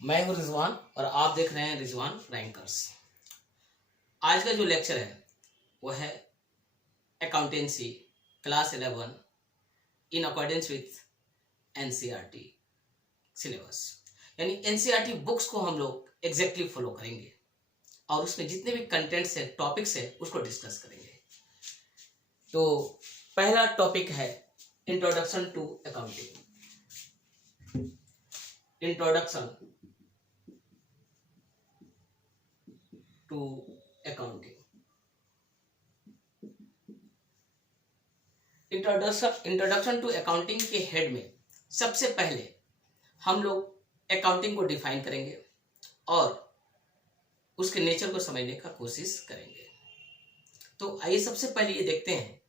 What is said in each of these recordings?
मैं हूं रिजवान और आप देख रहे हैं रिजवान रैंकर्स। आज का जो लेक्चर है वो है accountancy class 11 in accordance with NCERT syllabus. यानी एनसीईआरटी बुक्स को हम लोग एग्जैक्टली फॉलो करेंगे और उसमें जितने भी कंटेंट्स है, टॉपिक्स है, उसको डिस्कस करेंगे। तो पहला टॉपिक है introduction to accounting. Introduction to accounting. Introduction to accounting के हेड में सबसे पहले हम लोग अकाउंटिंग को डिफाइन करेंगे और उसके नेचर को समझने का कोशिश करेंगे। तो आइए सबसे पहले ये देखते हैं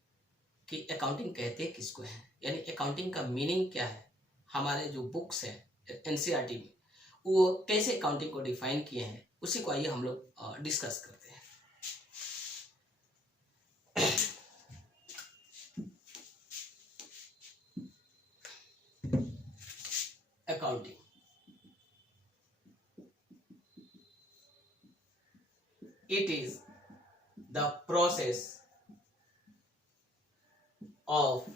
कि अकाउंटिंग कहते किसको है, यानी अकाउंटिंग का मीनिंग क्या है। हमारे जो बुक्स हैं एनसीईआरटी में वो कैसे अकाउंटिंग को डिफाइन किए हैं, उसी को आइए हम लोग डिस्कस करते हैं। Accounting it is the process of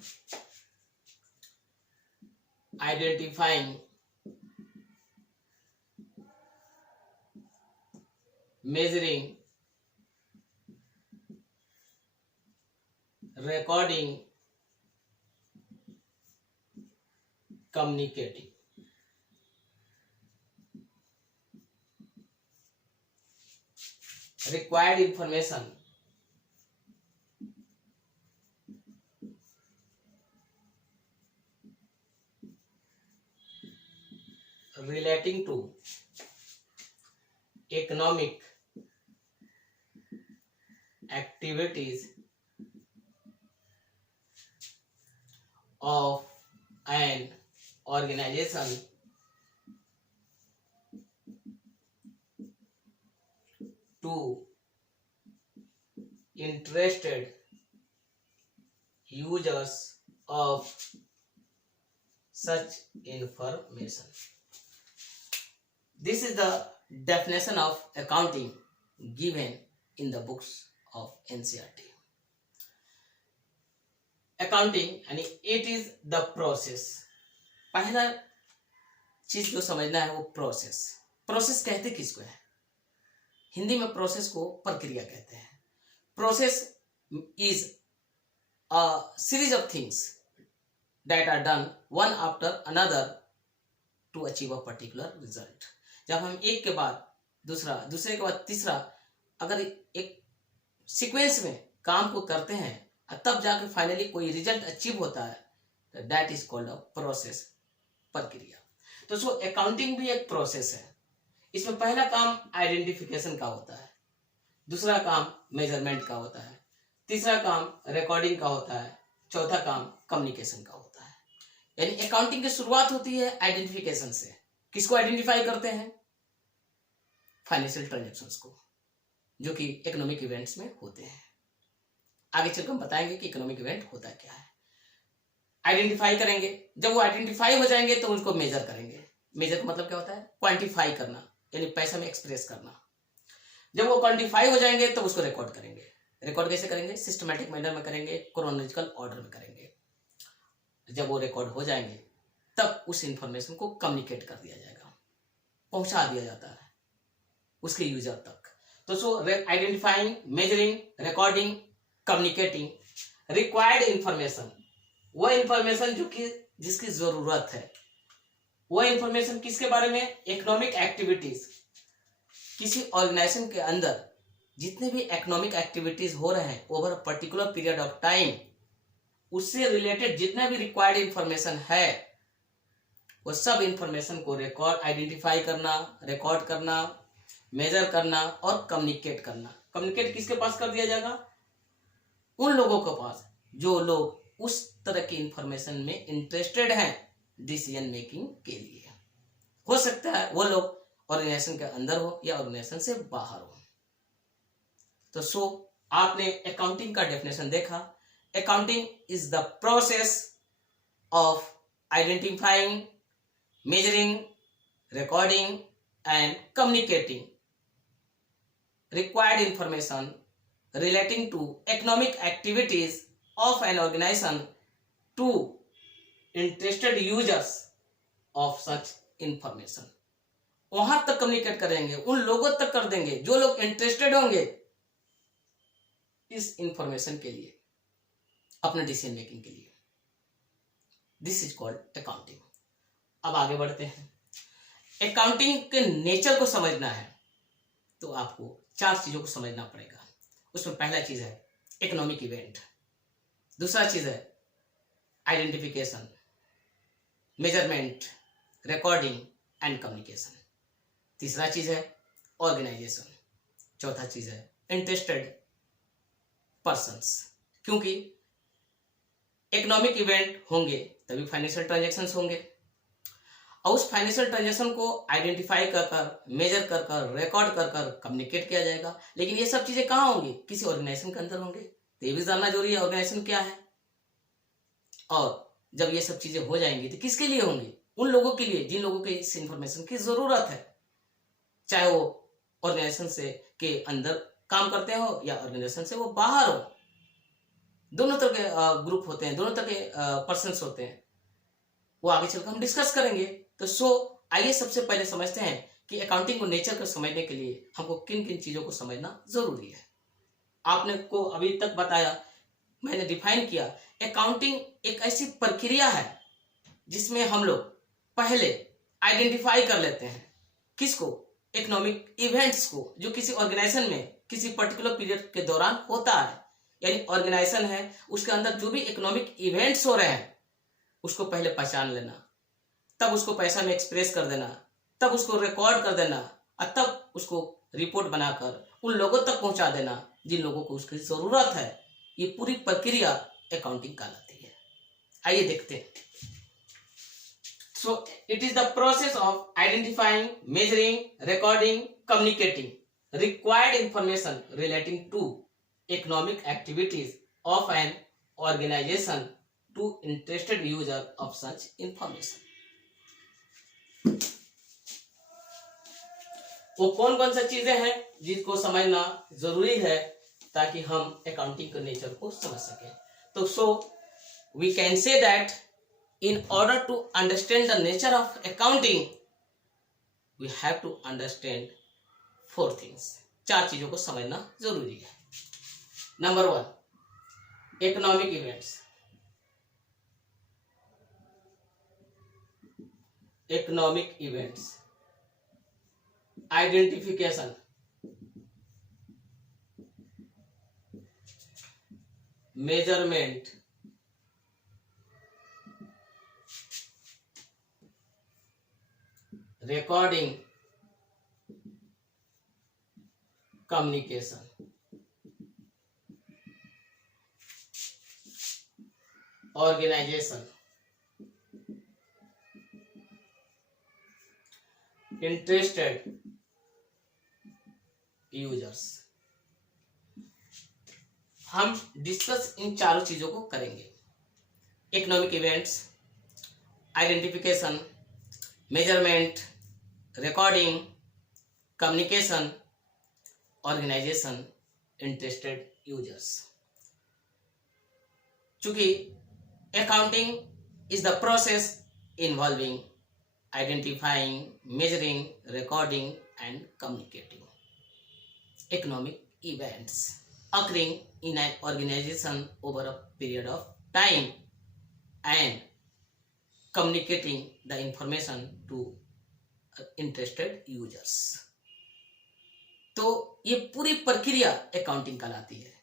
identifying, measuring, recording, communicating. Required information relating to economic activities of an organization to interested users of such information. This is the definition of accounting given in the books of NCERT. Accounting यानी it is the process. पहला चीज जो समझना है वो process. Process कहते किसको है? हिंदी में प्रोसेस को प्रक्रिया कहते हैं। Process is a series of things that are done one after another to achieve a particular result. जब हम एक के बाद दूसरा, दूसरे के बाद तीसरा, अगर एक सीक्वेंस में काम को करते हैं तब जाके फाइनली कोई रिजल्ट अचीव होता है, तो that is called a process, प्रक्रिया। तो सो अकाउंटिंग भी एक प्रोसेस है। इसमें पहला काम आइडेंटिफिकेशन का होता है, दूसरा काम मेजरमेंट का होता है, तीसरा काम रिकॉर्डिंग का होता है, चौथा काम कम्युनिकेशन का होता है। यानी अकाउंटिंग की शुरुआत होती है आइडेंटिफिकेशन से। किसको आइडेंटिफाई करते हैं? फाइनेंशियल ट्रांजैक्शंस को, जो कि इकोनॉमिक इवेंट्स में होते हैं। आगे चलकर हम बताएंगे कि इकोनॉमिक इवेंट होता क्या है। आइडेंटिफाई करेंगे, जब वो आइडेंटिफाई हो जाएंगे तो उनको मेजर करेंगे। मेजर का मतलब क्या होता है? क्वांटिफाई करना, यानी पैसा में एक्सप्रेस करना। जब वो क्वांटिफाई हो जाएंगे तो उसको रिकॉर्ड करेंगे। रिकॉर्ड कैसे करेंगे? सिस्टमैटिक मैनर में करेंगे, क्रोनोलॉजिकल ऑर्डर में करेंगे। जब वो रिकॉर्ड हो जाएंगे तब उस इंफॉर्मेशन को कम्युनिकेट कर दिया जाएगा, पहुंचा दिया जाता है उसके यूजर तक। तो so identifying, measuring, recording, communicating. Required information, वो इंफॉर्मेशन जो कि जिसकी जरूरत है। वो इंफॉर्मेशन किसके बारे में? Economic activities. किसी ऑर्गेनाइजेशन के अंदर जितने भी इकोनॉमिक एक्टिविटीज हो रहे हैं over a particular period of time, उससे रिलेटेड जितना भी रिक्वायर्ड इंफॉर्मेशन है वो सब इंफॉर्मेशन को रिकॉर्ड, आइडेंटिफाई करना, रिकॉर्ड करना, मेजर करना और कम्युनिकेट करना। कम्युनिकेट किसके पास कर दिया जाएगा? उन लोगों के पास जो लोग उस तरह की इंफॉर्मेशन में इंटरेस्टेड हैं डिसीजन मेकिंग के लिए। हो सकता है वो लोग ऑर्गेनाइजेशन के अंदर हो या ऑर्गेनाइजेशन से बाहर हो। तो सो आपने अकाउंटिंग का डेफिनेशन देखा। Accounting is the process of identifying, measuring, recording, and communicating required information relating to economic activities of an organization to interested users of such information। वहां तक कम्युनिकेट करेंगे, उन लोगों तक कर देंगे जो लोग इंटरेस्टेड होंगे इस इंफॉर्मेशन के लिए, अपने डिसीजन मेकिंग के लिए। This is called accounting. अब आगे बढ़ते हैं। अकाउंटिंग के नेचर को समझना है तो आपको 4 चीजों को समझना पड़ेगा। उसमें पहला चीज है इकोनॉमिक इवेंट, दूसरा चीज है identification, measurement, recording and communication, तीसरा चीज है ऑर्गेनाइजेशन, चौथा चीज है इंटरेस्टेड पर्सन्स। क्योंकि इकोनॉमिक इवेंट होंगे तभी फाइनेंशियल ट्रांजैक्शंस होंगे, और उस फाइनेंशियल ट्रांजैक्शन को आइडेंटिफाई कर कर, मेजर कर कर, रिकॉर्ड कर कर कम्युनिकेट किया जाएगा। लेकिन ये सब चीजें कहाँ होंगी? किसी ऑर्गेनाइजेशन के अंदर होंगे। तो ये भी जानना जरूरी है ऑर्गेनाइजेशन क्या है। और जब ये सब चीजें हो जाएंगी तो किसके लिए होंगी? उन लोगों के लिए जिन लोगों को इस इंफॉर्मेशन की जरूरत है, चाहे वो ऑर्गेनाइजेशन से के अंदर काम करते हो या ऑर्गेनाइजेशन से वो बाहर हो। दोनों तरह के ग्रुप होते हैं, दोनों तरह के पर्सन्स होते हैं, वो आगे चलकर हम डिस्कस करेंगे। तो आइए सबसे पहले समझते हैं कि अकाउंटिंग को नेचर को समझने के लिए हमको किन किन चीजों को समझना जरूरी है। आपने को अभी तक बताया, मैंने डिफाइन किया, अकाउंटिंग एक ऐसी प्रक्रिया है जिसमें हम लोग पहले आइडेंटिफाई कर लेते हैं किसको? इकोनॉमिक इवेंट्स को, जो किसी ऑर्गेनाइजेशन में किसी पर्टिकुलर पीरियड के दौरान होता है। यानी ऑर्गेनाइजेशन है, उसके अंदर जो भी इकोनॉमिक इवेंट्स हो रहे हैं उसको पहले पहचान लेना, तब उसको पैसा में एक्सप्रेस कर देना, तब उसको रिकॉर्ड कर देना, और तब उसको रिपोर्ट बनाकर उन लोगों तक पहुंचा देना जिन लोगों को उसकी जरूरत है। ये पूरी प्रक्रिया अकाउंटिंग कहलाती है। आइए देखते हैं। So it is the process of identifying, measuring, recording, communicating required information relating to economic activities of an organization to interested user of such information। वो कौन कौन सा चीजें हैं जिसको समझना जरूरी है ताकि हम अकाउंटिंग के नेचर को समझ सकें। तो we can say that in order to understand the nature of accounting we have to understand 4 things। 4 चीजों को समझना जरूरी है। Number 1, economic events. Economic events, identification, measurement, recording, communication. Organisation, interested users. हम डिस्कस इन चारों चीजों को करेंगे। Economic events, identification, measurement, recording, communication, organisation, interested users. चूंकि accounting is the process involving identifying, measuring, recording and communicating economic events occurring in an organization over a period of time and communicating the information to interested users। तो ये पूरी प्रक्रिया accounting कहलाती है।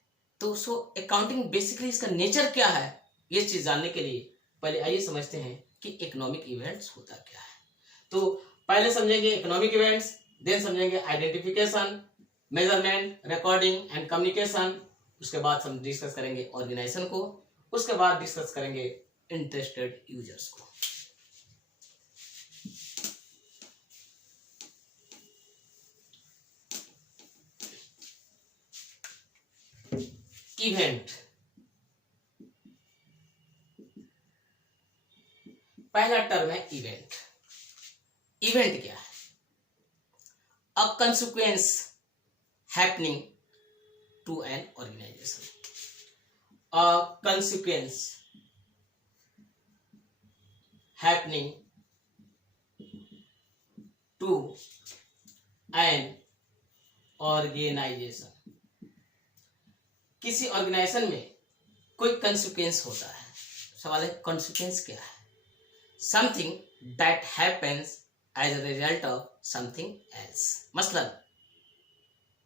तो accounting basically इसका nature क्या है, ये चीज जानने के लिए पहले आइए समझते हैं कि इकोनॉमिक इवेंट्स होता क्या है। तो पहले समझेंगे इकोनॉमिक इवेंट्स, देन समझेंगे identification, measurement, recording and communication. उसके बाद हम डिस्कस करेंगे ऑर्गेनाइजेशन को, उसके बाद डिस्कस करेंगे इंटरेस्टेड यूजर्स को। इवेंट, पहला टर्म है इवेंट। इवेंट क्या है? a consequence happening to an organization. A consequence happening to an organization. किसी ऑर्गेनाइजेशन में कोई कंसिक्वेंस होता है. सवाल है कंसिक्वेंस क्या है? Something that happens as a result of something else. मसलन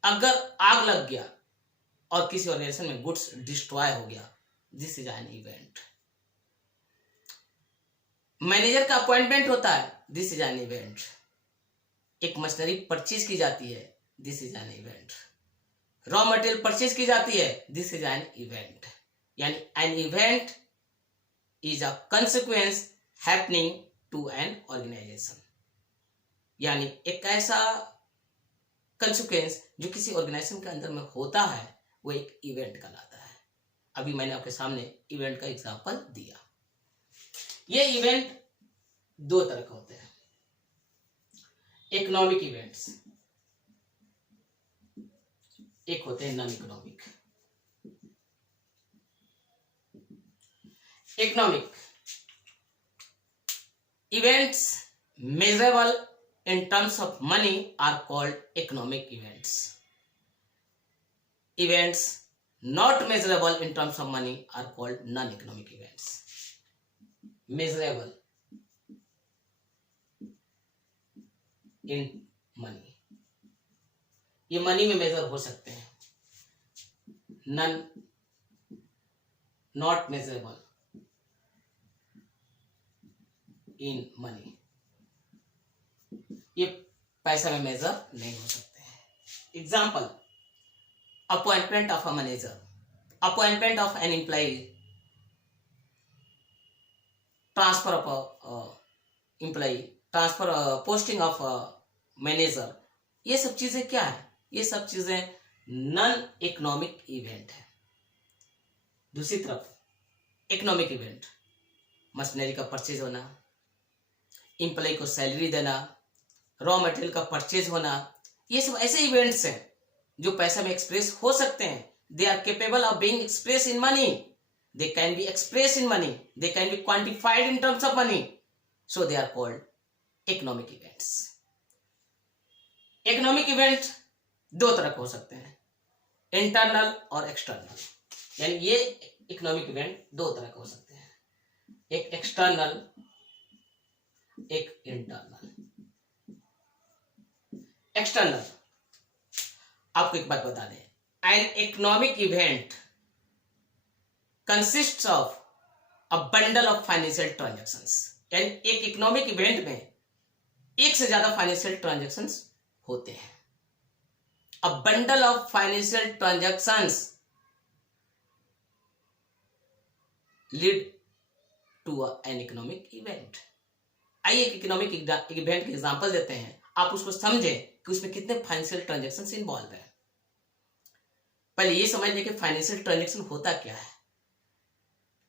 अगर आग लग गया और किसी ऑर्गेनाइजेशन में गुड्स डिस्ट्रॉय हो गया, this is an event. Manager का अपॉइंटमेंट होता है, दिस इज एन इवेंट. एक मशीनरी परचेज की जाती है, this is an event. Raw material purchase की जाती है, दिस इज एन इवेंट. यानी an event is a consequence happening to an organization. यानी एक ऐसा कंसिक्वेंस जो किसी ऑर्गेनाइजेशन के अंदर में होता है, वो एक इवेंट कहलाता है. अभी मैंने आपके सामने इवेंट का एग्जांपल दिया. ये इवेंट दो तरह के होते हैं. इकोनॉमिक इवेंट्स, एक होते हैं non economic. Economic events measurable in terms of money are called economic events. Events not measurable in terms of money are called non-economic events. Measurable in money, ये मनी में मेजर हो सकते हैं. Non not measurable in money, ये पैसा में measure नहीं हो सकते हैं. Example, appointment of a manager, appointment of an employee, transfer of employee, transfer posting of manager, ये सब चीजें क्या है? ये सब चीजें नॉन इकोनॉमिक इवेंट है. दूसरी तरफ इकोनॉमिक इवेंट, मशीनरी का परचेज होना, एम्प्लॉय को सैलरी देना, रॉ मटेरियल का परचेज होना, ये सब ऐसे इवेंट्स हैं जो पैसा में एक्सप्रेस हो सकते हैं. They are capable of being express in money. They can be express in money. They can be quantified in terms of money. So they are called economic events. Economic event दो तरह के हो सकते हैं, internal और external. यानी ये economic event दो तरह के हो सकते हैं, एक एक्सटर्नल, एक इंटरनल. एक्सटर्नल, आपको एक बात बता दें, N economic event consists of a bundle of financial transactions. यानी एक इकोनॉमिक इवेंट में एक से ज्यादा फाइनेंशियल ट्रांजैक्शंस होते हैं. A bundle of financial transactions lead to an economic event. आइए एक इकोनॉमिक इवेंट के एग्जांपल देते हैं, आप उसको समझें कि उसमें कितने फाइनेंशियल ट्रांजैक्शंस इन्वॉल्व है. पहले ये समझ लें कि फाइनेंशियल ट्रांजैक्शन होता क्या है.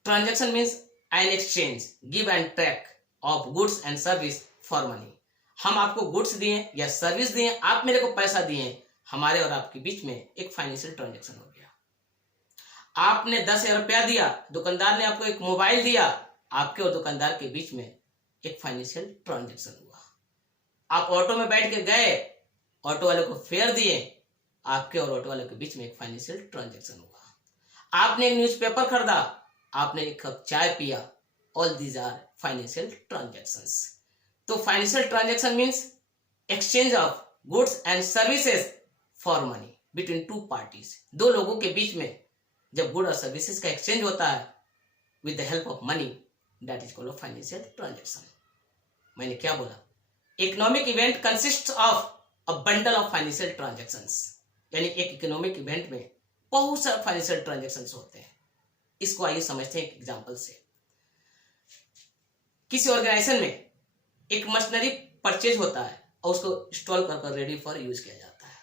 Transaction means an exchange, give and take of goods and service for money. हम आपको गुड्स दिए या सर्विस दिए, आप मेरे को पैसा दिए, हमारे और आपके बीच में एक फाइनेंशियल ट्रांजैक्शन हो गया. आपने 10,000 रुपया दिया, दुकानदार ने आपको एक मोबाइल दिया, आपके और दुकानदार के बीच में एक फाइनेंशियल ट्रांजैक्शन हुआ. आप ऑटो में बैठ के गए, ऑटो वाले को फेयर दिए, आपके और ऑटो वाले के बीच में एक फाइनेंशियल ट्रांजैक्शन हुआ. आपने एक न्यूज़पेपर खरीदा, आपने एक कप चाय पिया, all these are financial transactions. तो financial transaction means exchange of goods and services for money between two parties. दो लोगों के बीच में जब गुड और सर्विसेज का एक्सचेंज होता है with the help of money, that is called financial transaction. मैंने क्या बोला? Economic event consist of a bundle of financial transactions. यानी एक इकोनॉमिक इवेंट में बहुत सारे फाइनेंशियल ट्रांजैक्शंस होते हैं. इसको आइए समझते हैं एक एग्जांपल से. किसी ऑर्गेनाइजेशन में एक मशीनरी परचेज होता है और उसको इंस्टॉल कर रेडी फॉर यूज किया जाता है.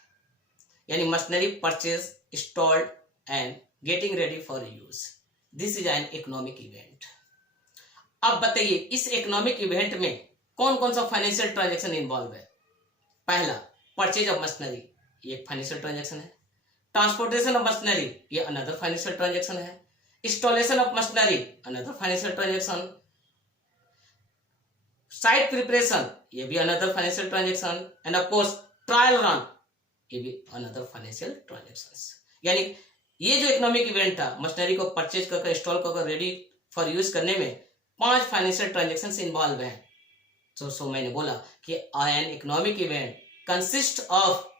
यानी machinery purchase, installed and getting ready for use, this is N economic event. अब बताइए इस इकोनॉमिक इवेंट में कौन कौन सा फाइनेंशियल ट्रांजैक्शन इन्वॉल्व है. पहला, परचेज ऑफ मशीनरी, ये एक फाइनेंशियल ट्रांजेक्शन है। ट्रांसपोर्टेशन ऑफ मशीनरी, ये अनदर फाइनेंशियल ट्रांजेक्शन है। Installation of machinery, another financial transaction. Site preparation, ये भी another financial transaction. End of course trial run, ये भी अनदर फाइनेंशियल ट्रांजेक्शंस। यानी ये जो इकोनॉमिक इवेंट था, मशीनरी को परचेज करके इंस्टॉल करके रेडी फॉर यूज करने में 5 फाइनेंशियल ट्रांजेक्शंस इन्वॉल्व हैं। सो मैंने बोला कि N economic event consist of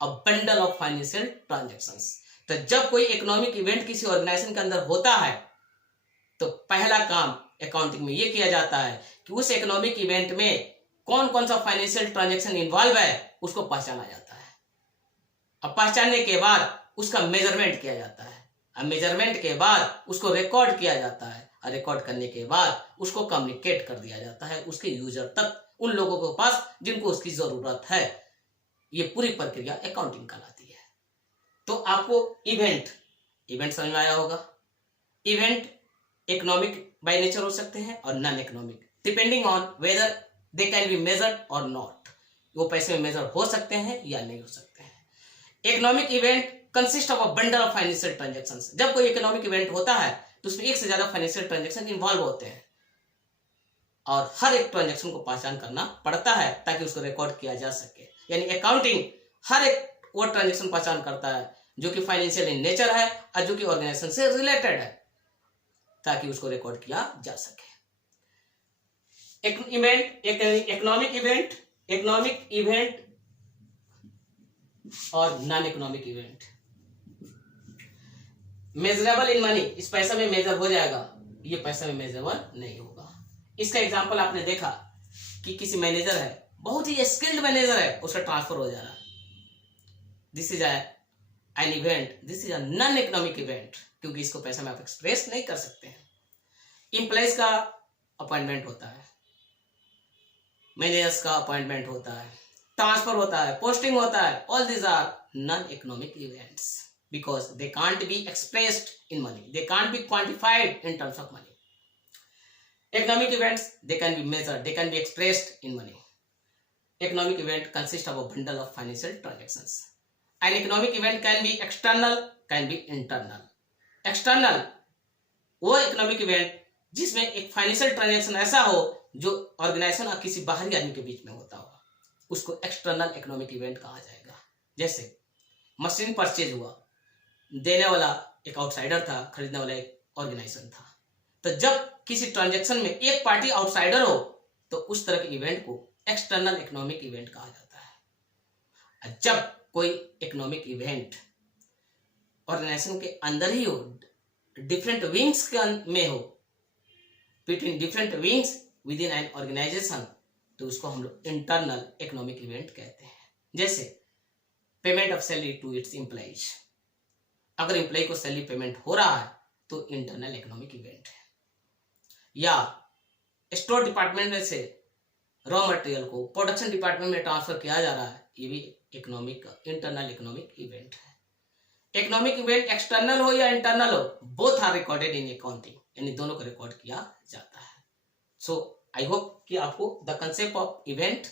a bundle of financial transactions. तो जब कोई इकोनॉमिक इवेंट किसी ऑर्गेनाइजेशन के अंदर होता है तो पहला काम अकाउंटिंग में ये किया जाता है कि उस इकोनॉमिक इवेंट में कौन कौन सा फाइनेंशियल ट्रांजेक्शन इन्वॉल्व है उसको पहचाना जाता है। अब पहचानने के बाद उसका मेजरमेंट किया जाता है। अब मेजरमेंट के बाद उसको रिकॉर्ड किया जाता है और रिकॉर्ड करने के बाद उसको कम्युनिकेट कर दिया जाता है उसके यूजर तक, उन लोगों के पास जिनको उसकी जरूरत है। ये पूरी प्रक्रिया अकाउंटिंग कहलाती है। तो आपको इवेंट समझ में आया होगा। इवेंट इकोनॉमिक बाय नेचर हो सकते हैं और non economic, depending on whether they can be measured और नॉट। वो पैसे में मेजर हो सकते हैं या नहीं हो सकते हैं। Economic event consist of a bundle of financial transactions. जब कोई इकोनॉमिक इवेंट होता है तो उसमें एक से ज्यादा फाइनेंशियल ट्रांजेक्शन इन्वॉल्व होते हैं और हर एक ट्रांजेक्शन को पहचान करना पड़ता है ताकि उसको रिकॉर्ड किया जा सके। यानी अकाउंटिंग हर एक वो ट्रांजेक्शन पहचान करता है जो कि फाइनेंशियल इन नेचर है और जो कि ऑर्गेनाइजेशन से रिलेटेड है ताकि उसको रिकॉर्ड किया जा सके। इकोनॉमिक इवेंट और non economic event. Measurable in money, इस पैसा में मेजर हो जाएगा, ये पैसा में मेजरेबल नहीं होगा। इसका एग्जांपल आपने देखा कि किसी मैनेजर है, बहुत ही स्किल्ड मैनेजर है, उसका ट्रांसफर हो जा रहा है। This is an event, this is a non economic event, क्योंकि इसको पैसा में आप एक्सप्रेस नहीं कर सकते हैं। इंप्लॉइज का अपॉइंटमेंट होता है, मैनेजर्स का अपॉइंटमेंट होता है, ट्रांसफर होता है, पोस्टिंग होता है। All these are non economic events because they can't be expressed in money, they can't be quantified in terms of money. Economic events, they can be measured, they can be expressed in money. Economic event consists of a bundle of financial transactions. An economic event can be external, can be internal. External वो economic event जिसमें एक financial transaction ऐसा हो जो organisation और किसी बाहरी आदमी के बीच में होता हो, उसको एक्सटर्नल इकोनॉमिक इवेंट कहा जाएगा। जैसे मशीन परचेज हुआ, देने वाला एक आउटसाइडर था, खरीदने वाला एक ऑर्गेनाइजेशन था। तो जब किसी ट्रांजैक्शन में एक पार्टी आउटसाइडर हो तो उस तरह के इवेंट को एक्सटर्नल इकोनॉमिक इवेंट कहा जाता है। जब कोई इकोनॉमिक इवेंट ऑर्गेनाइजेशन के अंदर ही हो, डिफरेंट विंग्स में हो, between different wings within an organization, तो उसको हम लोग इंटरनल इकोनॉमिक इवेंट कहते हैं। जैसे payment of salary to its employees, अगर एम्प्लॉय को सैलरी पेमेंट हो रहा है तो इंटरनल इकोनॉमिक इवेंट है। या स्टोर डिपार्टमेंट में से रॉ मटेरियल को प्रोडक्शन डिपार्टमेंट में ट्रांसफर किया जा रहा है, ये भी इंटरनल इकोनॉमिक इवेंट है। इकोनॉमिक इवेंट एक्सटर्नल हो या इंटरनल हो, both are recorded in accounting, यानी दोनों को रिकॉर्ड किया जाता है। सो आई होप कि आपको the concept of event,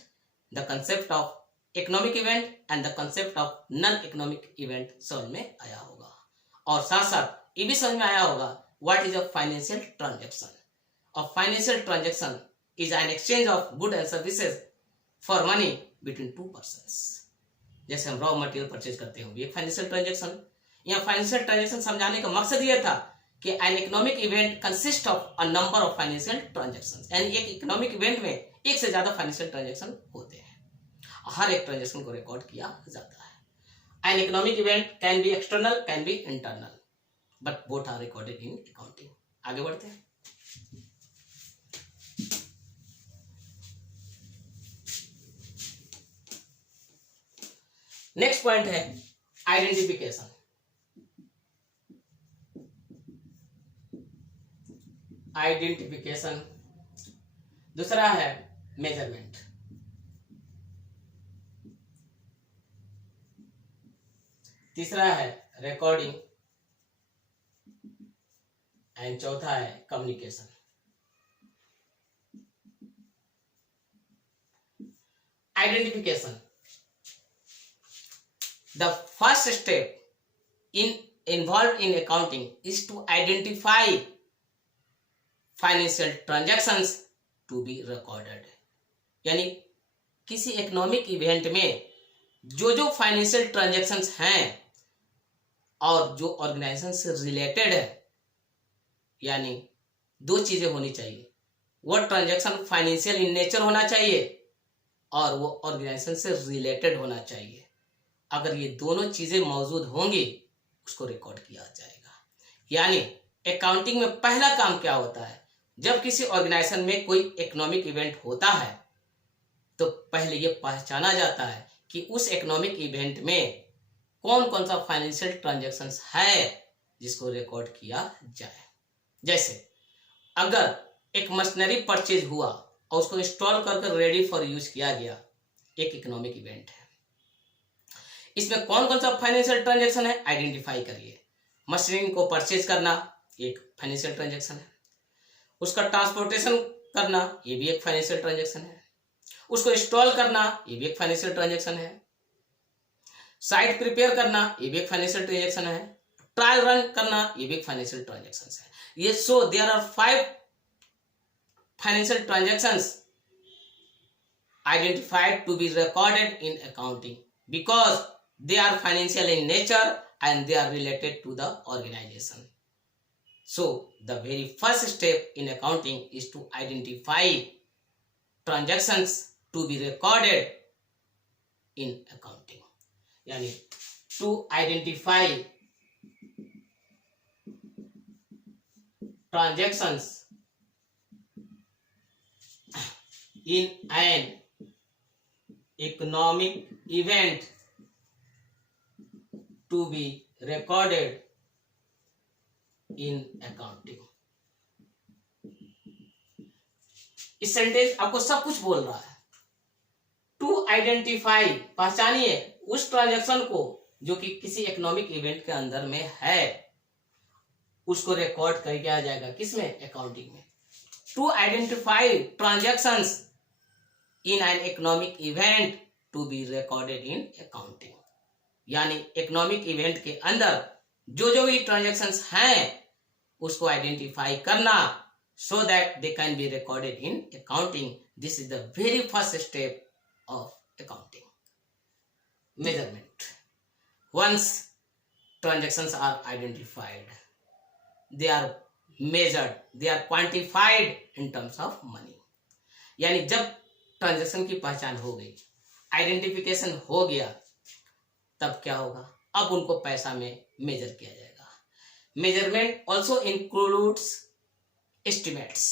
the concept of economic event and the concept of non economic event समझ में आया होगा, और साथ साथ ये भी समझ में आया होगा what is a financial transaction. A financial transaction is an exchange of good and services for money between to persons. जैसे हम रॉ मटेरियल परचेज करते हैं, ये फाइनेंशियल ट्रांजैक्शन। यहाँ फाइनेंशियल ट्रांजैक्शन समझाने का मकसद ये था कि N economic event consist of a number of financial transactions, यानी एक इकोनॉमिक इवेंट में एक से ज्यादा फाइनेंशियल ट्रांजैक्शन होते हैं, हर एक ट्रांजैक्शन को रिकॉर्ड किया जाता है। An economic event can be external, can be internal, but both are recorded in accounting. आगे बढ़ते हैं। नेक्स्ट पॉइंट है आइडेंटिफिकेशन। आइडेंटिफिकेशन दूसरा है मेजरमेंट। तीसरा है रिकॉर्डिंग एंड चौथा है communication. Identification, the first step in involve in accounting is to identify financial transactions to be recorded. यानी किसी इकोनॉमिक इवेंट में जो फाइनेंशियल ट्रांजैक्शंस हैं और जो ऑर्गेनाइजेशन से रिलेटेड है, यानी दो चीजें होनी चाहिए, वो ट्रांजैक्शन फाइनेंशियल इन नेचर होना चाहिए और वो ऑर्गेनाइजेशन से रिलेटेड होना चाहिए। अगर ये दोनों चीजें मौजूद होंगी उसको रिकॉर्ड किया जाएगा। यानी अकाउंटिंग में पहला काम क्या होता है, जब किसी ऑर्गेनाइजेशन में कोई इकोनॉमिक इवेंट होता है तो पहले ये पहचाना जाता है कि उस इकोनॉमिक इवेंट में कौन कौन सा फाइनेंशियल ट्रांजैक्शंस है जिसको रिकॉर्ड किया जाए। जैसे अगर एक मशीनरी परचेज हुआ और उसको इंस्टॉल कर रेडी फॉर यूज किया गया, एक इकोनॉमिक इवेंट है। इसमें कौन कौन सा फाइनेंशियल ट्रांजैक्शन है आइडेंटिफाई करिए। मशीन को परचेज करना एक फाइनेंशियल ट्रांजैक्शन है, उसका ट्रांसपोर्टेशन करना ये भी एक फाइनेंशियल ट्रांजैक्शन है, उसको इंस्टॉल करना ये भी एक फाइनेंशियल ट्रांजैक्शन है, साइट प्रिपेयर करना ये भी एक फाइनेंशियल ट्रांजैक्शन है, ट्रायल रन करना ये भी एक फाइनेंशियल ट्रांजैक्शन है। ये so there are 5 financial transactions identified to be recorded in accounting because they are financial in nature and they are related to the organization. So the very first step in accounting is to identify transactions to be recorded in accounting. यानी to identify transactions in an economic event to be recorded in accounting. इस sentence आपको सब कुछ बोल रहा है। To identify, पहचानिए उस transaction को जो कि किसी इकोनॉमिक इवेंट के अंदर में है, उसको रिकॉर्ड कर किया जाएगा किसमें, अकाउंटिंग में। To identify transactions in an economic event to be recorded in accounting. यानी इकोनॉमिक इवेंट के अंदर जो भी ट्रांजैक्शंस हैं उसको आइडेंटिफाई करना so that they can be recorded in accounting. This is the very first step of accounting. Measurement. Once transactions are identified, they are measured, they are quantified in terms of money. यानी जब transaction की पहचान हो गई, identification हो गया, तब क्या होगा, अब उनको पैसा में मेजर किया जाएगा। Measurement also includes estimates.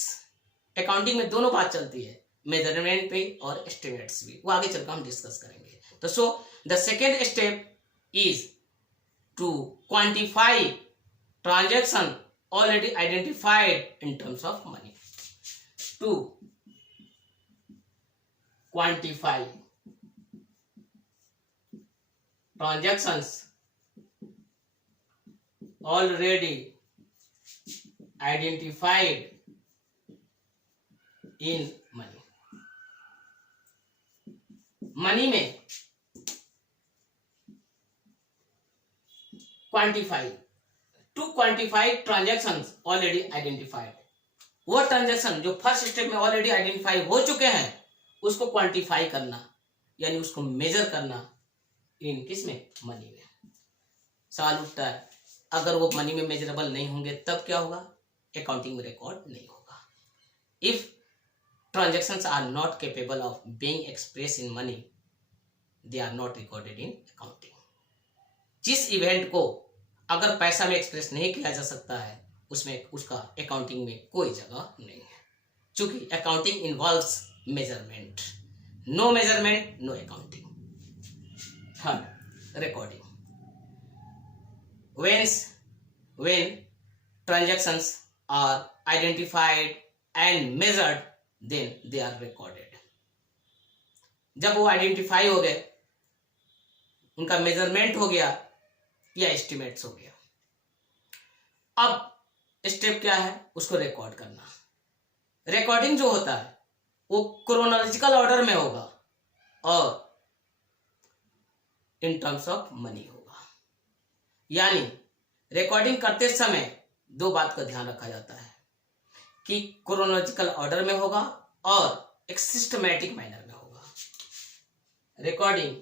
Accounting में दोनों बात चलती है, मेजरमेंट पे और एस्टिमेट्स भी, वो आगे चलकर हम डिस्कस करेंगे। तो so the second step is to quantify transaction already identified in terms of money. To quantify transactions already identified in money. Money में quantify, to quantify transactions already identified. वो ट्रांजैक्शन जो फर्स्ट स्टेप में already identify हो चुके हैं उसको quantify करना, यानी उसको मेजर करना इन किसमें, मनी में। सवाल उठता है, अगर वो मनी में मेजरेबल नहीं होंगे तब क्या होगा, अकाउंटिंग में रिकॉर्ड नहीं होगा। If transactions are not capable of being express in money, they are not recorded in accounting. जिस इवेंट को अगर पैसा में एक्सप्रेस नहीं किया जा सकता है उसमें उसका अकाउंटिंग में कोई जगह नहीं है, क्योंकि accounting involves measurement. No measurement no accounting. Third, recording. When transactions are identified and measured, then they are recorded. जब वो आइडेंटिफाई हो गए, उनका मेजरमेंट हो गया या एस्टिमेट्स हो गया, अब स्टेप क्या है, उसको रिकॉर्ड करना। रिकॉर्डिंग जो होता है वो क्रोनोलॉजिकल ऑर्डर में होगा और इन टर्म्स ऑफ मनी होगा। यानी रिकॉर्डिंग करते समय दो बात का ध्यान रखा जाता है कि क्रोनोलॉजिकल ऑर्डर में होगा और एक सिस्टमैटिक मैनर में होगा। Recording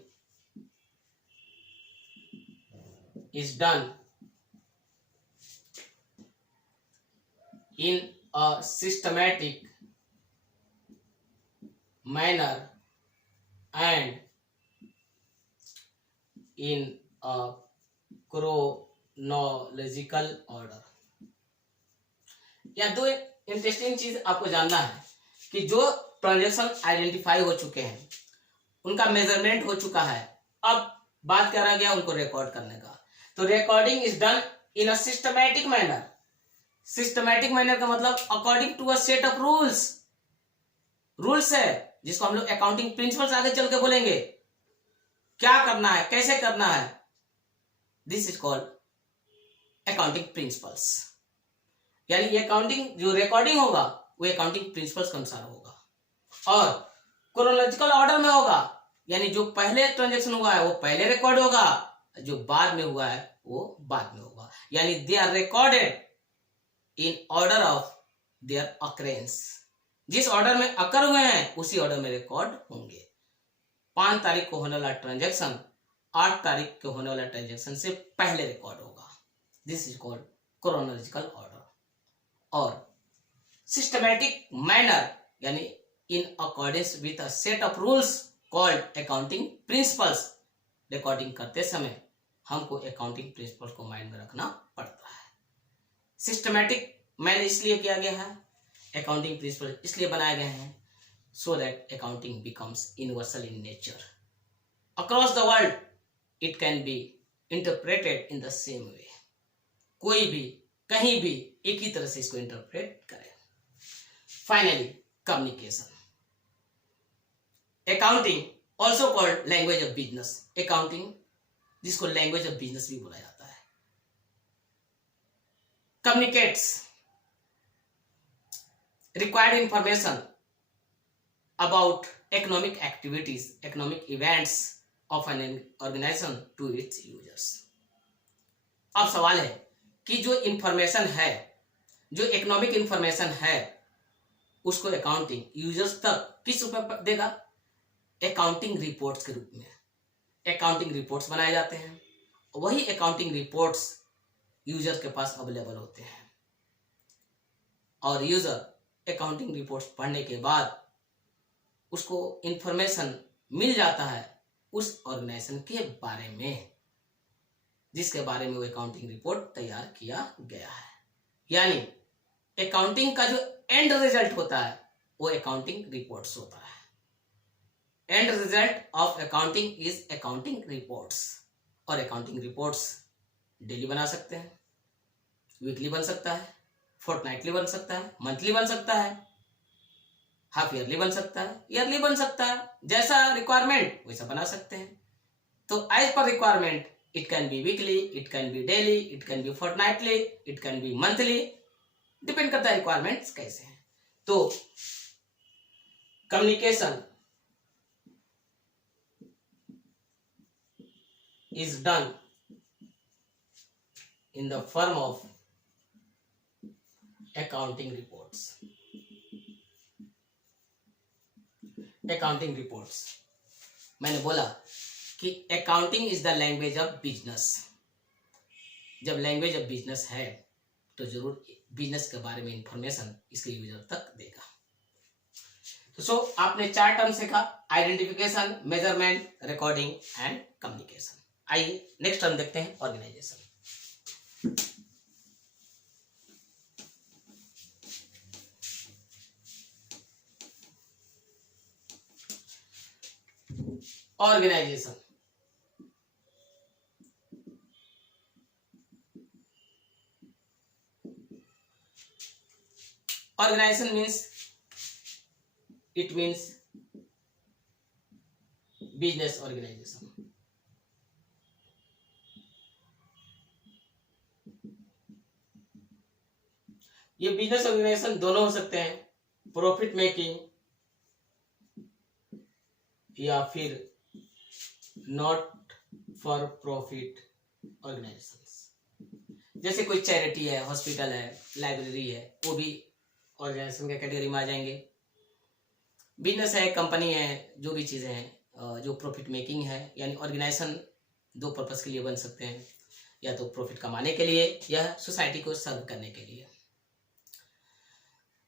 is done in a systematic manner and in a chronological order। या दो इंटरेस्टिंग चीज आपको जानना है कि जो ट्रांजैक्शन आइडेंटिफाई हो चुके हैं, उनका मेजरमेंट हो चुका है, अब बात करा गया उनको रिकॉर्ड करने का। तो recording is done in a systematic manner. Systematic manner का मतलब according to a set of rules. Rules है जिसको हम लोग अकाउंटिंग प्रिंसिपल्स आगे चल के बोलेंगे, क्या करना है, कैसे करना है। This is called accounting principles. यानी ये अकाउंटिंग जो रिकॉर्डिंग होगा वो अकाउंटिंग प्रिंसिपल्स के अनुसार होगा और क्रोनोलॉजिकल ऑर्डर में होगा। यानी जो पहले ट्रांजेक्शन हुआ है वो पहले रिकॉर्ड होगा, जो बाद में हुआ है वो बाद में होगा। यानी they are recorded in order of their occurrence. जिस ऑर्डर में अकर हुए हैं उसी ऑर्डर में रिकॉर्ड होंगे। 5 तारीख को होने वाला ट्रांजैक्शन 8 तारीख को होने वाला ट्रांजैक्शन से पहले रिकॉर्ड होगा। This is called chronological order. और सिस्टमैटिक मैनर यानी in accordance with a set of rules called accounting principles. Recording करते समय हमको अकाउंटिंग प्रिंसिपल्स को माइंड में रखना पड़ता है। सिस्टमैटिक मैनर इसलिए किया गया है, अकाउंटिंग प्रिंसिपल इसलिए बनाए गए हैं so that accounting becomes universal in nature. Across the world it can be interpreted in the same way. कोई भी कहीं भी एक ही तरह से इसको इंटरप्रेट करे। Finally communication. Accounting also called language of business. Accounting जिसको लैंग्वेज ऑफ बिजनेस भी बोला जाता है। communicates required information about economic activities, economic events of an organization to its users। अब सवाल है कि जो इंफॉर्मेशन है, जो इकोनॉमिक इंफॉर्मेशन है, उसको अकाउंटिंग यूजर्स तक किस रूप में देगा? अकाउंटिंग रिपोर्ट्स के रूप में। अकाउंटिंग रिपोर्ट्स बनाए जाते हैं, वही अकाउंटिंग रिपोर्ट्स यूजर के पास अवेलेबल होते हैं और यूजर अकाउंटिंग रिपोर्ट्स पढ़ने के बाद उसको इंफॉर्मेशन मिल जाता है उस ऑर्गेनाइजेशन के बारे में जिसके बारे में वो अकाउंटिंग रिपोर्ट तैयार किया गया है। यानी अकाउंटिंग का जो एंड रिजल्ट होता है वो अकाउंटिंग रिपोर्ट्स होता है। And result of accounting is accounting reports. और अकाउंटिंग रिपोर्ट्स डेली बना सकते हैं, वीकली बन सकता है, फोर्टनाइटली बन सकता है, मंथली बन सकता है, हाफ ईयरली बन सकता है, ईयरली बन सकता है, जैसा रिक्वायरमेंट वैसा बना सकते हैं। तो as per requirement it can be weekly, it can be daily, it can be fortnightly, it can be monthly, depend करता है रिक्वायरमेंट्स कैसे हैं। तो communication is done in the form of accounting reports। accounting reports मैंने बोला कि accounting is the language of business। जब language of business है तो जरूर बिजनेस के बारे में इंफॉर्मेशन इसके यूजर तक देगा। तो आपने 4 टर्म सीखा, identification, measurement, recording and communication. आइए नेक्स्ट टर्म देखते हैं, organization. Organization organization means business organization. ये बिजनेस ऑर्गेनाइजेशन दोनों हो सकते हैं, प्रॉफिट मेकिंग या फिर नॉट फॉर प्रॉफिट ऑर्गेनाइजेशन। जैसे कोई चैरिटी है, हॉस्पिटल है, लाइब्रेरी है, वो भी ऑर्गेनाइजेशन के कैटेगरी में आ जाएंगे। बिजनेस है, कंपनी है, जो भी चीज़ें हैं जो प्रॉफिट मेकिंग है, यानी ऑर्गेनाइजेशन दो पर्पस के लिए बन सकते हैं, या तो प्रॉफिट कमाने के लिए या सोसाइटी को सर्व करने के लिए।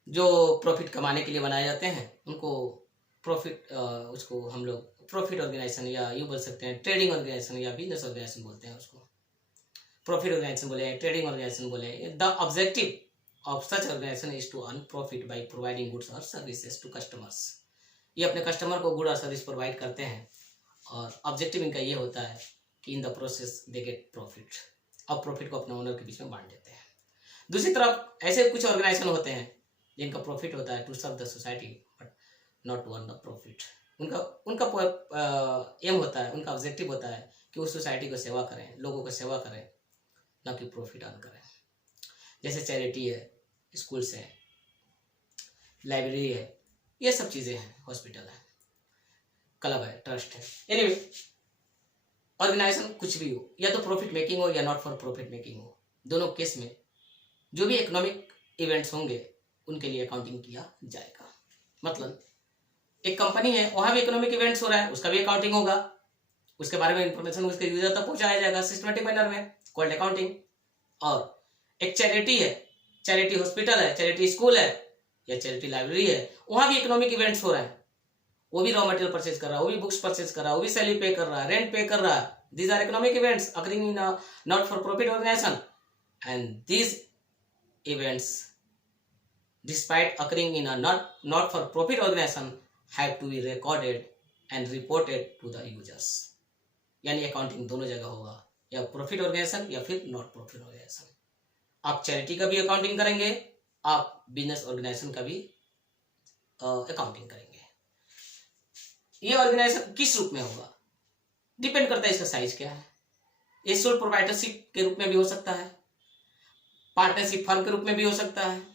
जो प्रॉफिट कमाने के लिए बनाए जाते हैं उनको प्रॉफिट उसको हम लोग प्रॉफिट ऑर्गेनाइजेशन या यूँ बोल सकते हैं ट्रेडिंग ऑर्गेनाइजेशन या बिजनेस ऑर्गेनाइजेशन बोलते हैं उसको। प्रॉफिट ऑर्गेनाइजेशन बोले, ट्रेडिंग ऑर्गेनाइजेशन बोले। The objective of such organization is to earn profit by providing goods और सर्विसेज टू कस्टमर्स। ये अपने कस्टमर को गुड और सर्विस प्रोवाइड करते हैं और ऑब्जेक्टिव इनका ये होता है कि in the process they get profit, और प्रॉफिट को अपने ओनर के बीच में बांट देते हैं। दूसरी तरफ ऐसे कुछ ऑर्गेनाइजेशन होते हैं जिनका प्रॉफिट होता है to serve the society but not to earn the profit. उनका उनका एम होता है, उनका ऑब्जेक्टिव होता है कि वो सोसाइटी को सेवा करें, लोगों को सेवा करें, ना कि प्रॉफिट अर्न करें। जैसे चैरिटी है, स्कूल्स हैं, लाइब्रेरी है, ये सब चीज़ें हैं, हॉस्पिटल है, क्लब है, ट्रस्ट है। एनीवे ऑर्गेनाइजेशन कुछ भी हो, या तो प्रॉफिट मेकिंग हो या नॉट फॉर प्रॉफिट मेकिंग हो, दोनों केस में जो भी इकोनॉमिक इवेंट्स होंगे उनके लिए अकाउंटिंग किया जाएगा। मतलब एक कंपनी है, वहां भी इकोनॉमिक इवेंट्स हो रहा है, उसका भी अकाउंटिंग होगा, उसके बारे में इंफॉर्मेशन उसके यूजर तक पहुंचाया जाएगा सिस्टमेटिक मैनर में, कॉल्ड अकाउंटिंग। और एक चैरिटी है, चैरिटी हॉस्पिटल है, चैरिटी स्कूल है या चैरिटी लाइब्रेरी है, वहां भी इकोनॉमिक इवेंट्स हो रहे हैं, वो भी रॉ मटेरियल परचेज कर रहा है, वो भी बुक्स परचेज कर रहा है, वो भी सैलरी पे कर रहा है, रेंट पे कर रहा है। These are economic events occurring in not for profit organization, and these events despite occurring in a not for profit organization have to be recorded and reported to the users। यानी accounting दोनों जगह होगा, या profit organisation या फिर not profit organisation. आप charity का भी अकाउंटिंग करेंगे, आप बिजनेस ऑर्गेनाइजेशन का भी अकाउंटिंग करेंगे। ये ऑर्गेनाइजेशन किस रूप में होगा डिपेंड करता है इसका साइज क्या है। ये सोल प्रोप्राइटरशिप के रूप में भी हो सकता है, पार्टनरशिप फर्म के रूप में भी हो सकता है,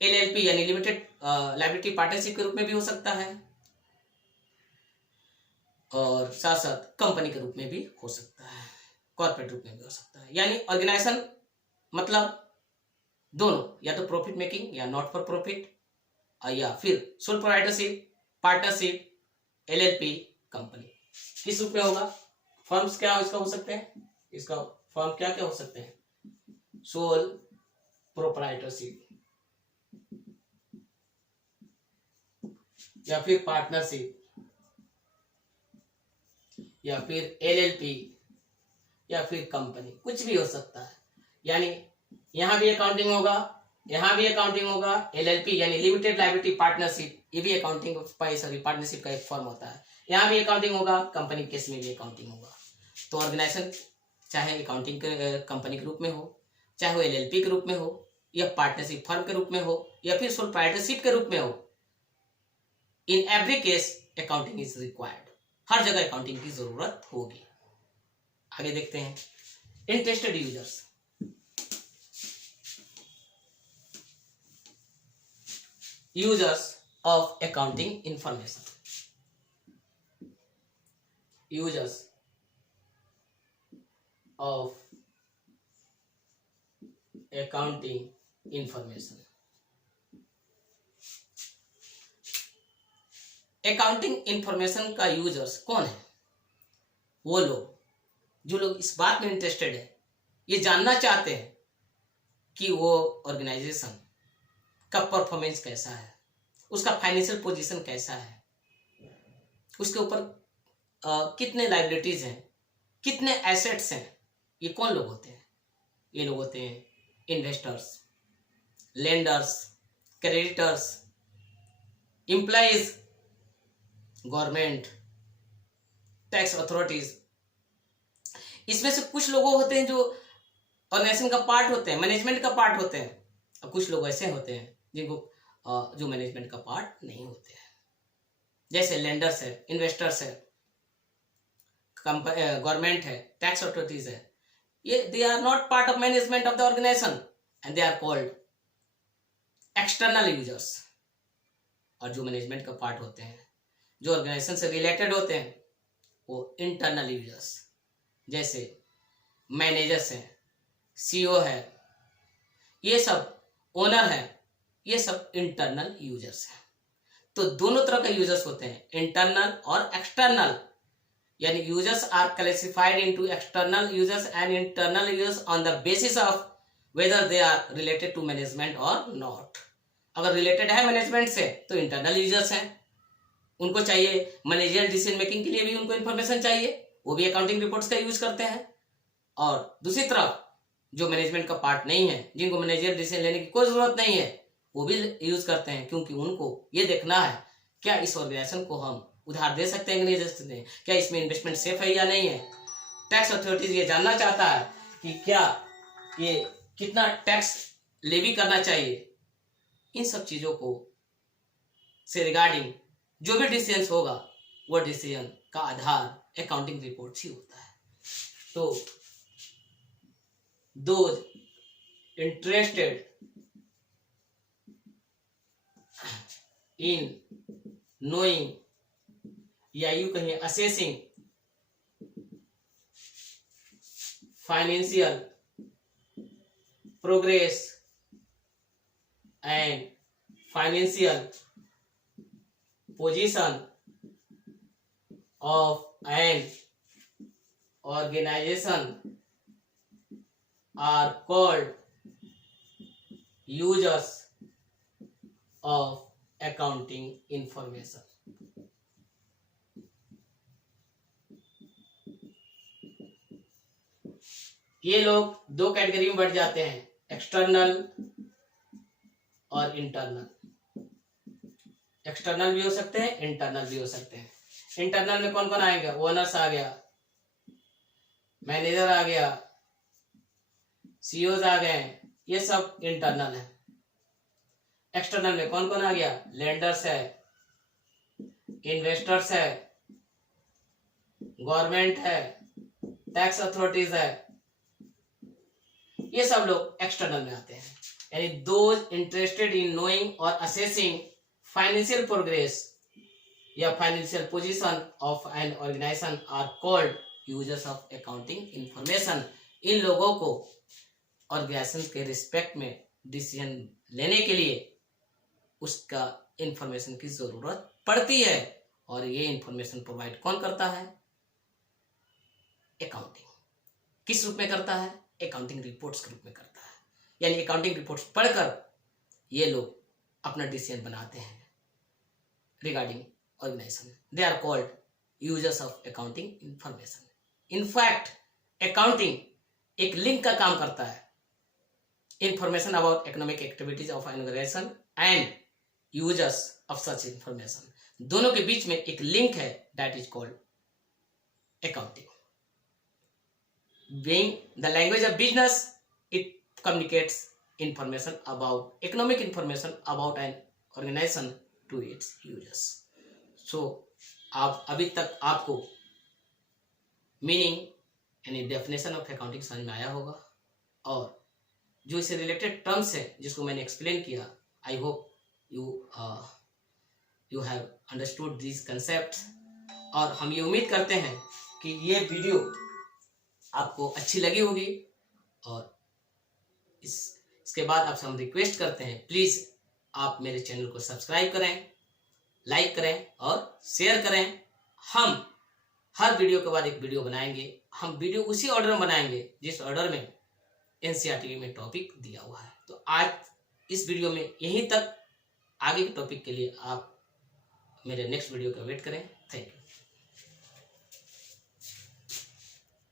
LLP यानी लिमिटेड लायबिलिटी पार्टनरशिप के रूप में भी हो सकता है, और साथ साथ कंपनी के रूप में भी हो सकता है, कॉर्पोरेट रूप में भी हो सकता है। यानी ऑर्गेनाइजेशन मतलब दोनों, या तो प्रॉफिट मेकिंग या नॉट फॉर प्रॉफिट, या फिर sole proprietorship, partnership, LLP, company. किस रूप में होगा? फर्म्स क्या इसका हो सकते हैं, इसका फर्म क्या क्या हो सकते हैं? सोल प्रोप्राइटरशिप या फिर पार्टनरशिप या फिर LLP या फिर कंपनी, कुछ भी हो सकता है। यानी यहां भी अकाउंटिंग होगा, यहां भी अकाउंटिंग होगा। LLP यानी लिमिटेड लायबिलिटी पार्टनरशिप, ये भी अकाउंटिंग पार्टनरशिप का एक फॉर्म होता है। यहां भी अकाउंटिंग होगा, कंपनी केस में भी अकाउंटिंग होगा। तो ऑर्गेनाइजेशन चाहे अकाउंटिंग कंपनी के रूप में हो, चाहे वो LLP के रूप में हो, या पार्टनरशिप फर्म के रूप में हो, या फिर सोल प्रोप्राइटरशिप के रूप में हो, in every case accounting is required. हर जगह अकाउंटिंग की जरूरत होगी। आगे देखते हैं interested users. Users of accounting information, users of accounting information. Accounting information का यूजर्स कौन है? वो लोग जो लोग इस बात में इंटरेस्टेड है, ये जानना चाहते हैं कि वो ऑर्गेनाइजेशन का परफॉर्मेंस कैसा है, उसका फाइनेंशियल पोजीशन कैसा है, उसके ऊपर कितने लायबिलिटीज हैं, कितने एसेट्स हैं। ये कौन लोग होते हैं? ये लोग होते हैं investors, lenders, creditors, employees, government, tax authorities. इसमें से कुछ लोग होते हैं जो ऑर्गेनाइजेशन का पार्ट होते हैं, मैनेजमेंट का पार्ट होते हैं, और कुछ लोग ऐसे होते हैं जिनको जो मैनेजमेंट का पार्ट नहीं होते हैं। जैसे लेंडर्स है, इन्वेस्टर्स है, गवर्नमेंट है, टैक्स अथॉरिटीज है। ये they are not part of management of the organization and they are called external users. और जो मैनेजमेंट का पार्ट होते हैं, जो ऑर्गेनाइजेशन से रिलेटेड होते हैं, वो इंटरनल यूजर्स। जैसे मैनेजर्स हैं, सीईओ है, ये सब ओनर है, ये सब इंटरनल यूजर्स हैं। तो दोनों तरह के यूजर्स होते हैं, इंटरनल और एक्सटर्नल। यानी users are classified into external users and internal users on the basis of whether they are related to management और नॉट। अगर रिलेटेड है मैनेजमेंट से तो इंटरनल यूजर्स हैं, उनको चाहिए मैनेजरियल डिसीजन मेकिंग के लिए भी उनको इन्फॉर्मेशन चाहिए, वो भी अकाउंटिंग रिपोर्ट्स का यूज करते हैं। और दूसरी तरफ जो मैनेजमेंट का पार्ट नहीं है, जिनको मैनेजरियल डिसीजन लेने की कोई जरूरत नहीं है, वो भी यूज करते हैं, क्योंकि उनको ये देखना है क्या इस ऑर्गेनाइजेशन को हम उधार दे सकते हैं कि नहीं दे सकते हैं, क्या इसमें इन्वेस्टमेंट सेफ है या नहीं है। टैक्स अथॉरिटीज ये जानना चाहता है कि क्या ये कितना टैक्स लेवी करना चाहिए। इन सब चीजों को से रिगार्डिंग जो भी डिसीजन होगा, वो डिसीजन का आधार अकाउंटिंग रिपोर्ट ही होता है। तो दोज इंटरेस्टेड इन नोइंग या यू कहिए assessing financial progress and financial position of an organization are called users of accounting information. ये लोग दो कैटेगरी में बढ़ जाते हैं, एक्सटर्नल और इंटरनल। एक्सटर्नल भी हो सकते हैं, इंटरनल भी हो सकते हैं। इंटरनल में कौन कौन आएगा? ओनर्स आ गया, मैनेजर आ गया, सीईओज आ गए, ये सब इंटरनल है। एक्सटर्नल में कौन कौन आ गया? लेंडर्स है, इन्वेस्टर्स है, गवर्नमेंट है, टैक्स अथॉरिटीज है, ये सब लोग एक्सटर्नल में आते हैं। यानी दोज इंटरेस्टेड इन नोइंग और असेसिंग फाइनेंशियल प्रोग्रेस या financial position of an organisation are called users of accounting information. इन लोगों को ऑर्गेनाइजेशन के रिस्पेक्ट में डिसीजन लेने के लिए उसका इंफॉर्मेशन की जरूरत पड़ती है, और ये इंफॉर्मेशन प्रोवाइड कौन करता है? अकाउंटिंग। किस रूप में करता है? अकाउंटिंग रिपोर्ट्स के रूप में करता है। यानी अकाउंटिंग रिपोर्ट्स पढ़कर ये लोग अपना डिसीजन बनाते हैं regarding organisation. They are called users of accounting information. In fact accounting एक लिंक का काम करता है, information about economic activities of an organisation and users of such information. दोनों के बीच में एक लिंक है, that is called accounting. Being the language of business, it communicates information about economic information about an organization to its users. So आप अभी तक आपको मीनिंग यानी डेफिनेशन ऑफ अकाउंटिंग समझ में आया होगा, और जो इससे रिलेटेड टर्म्स है जिसको मैंने एक्सप्लेन किया, I hope you have understood this concept. और हम ये उम्मीद करते हैं कि ये वीडियो आपको अच्छी लगी होगी, और इसके बाद आपसे हम रिक्वेस्ट करते हैं, प्लीज आप मेरे चैनल को सब्सक्राइब करें, लाइक करें और शेयर करें। हम हर वीडियो के बाद एक वीडियो बनाएंगे। हम वीडियो उसी ऑर्डर में बनाएंगे जिस ऑर्डर में एनसीईआरटी में टॉपिक दिया हुआ है। तो आज इस वीडियो में यहीं तक। आगे के टॉपिक के लिए आप मेरे नेक्स्ट वीडियो का वेट करें। Thank you.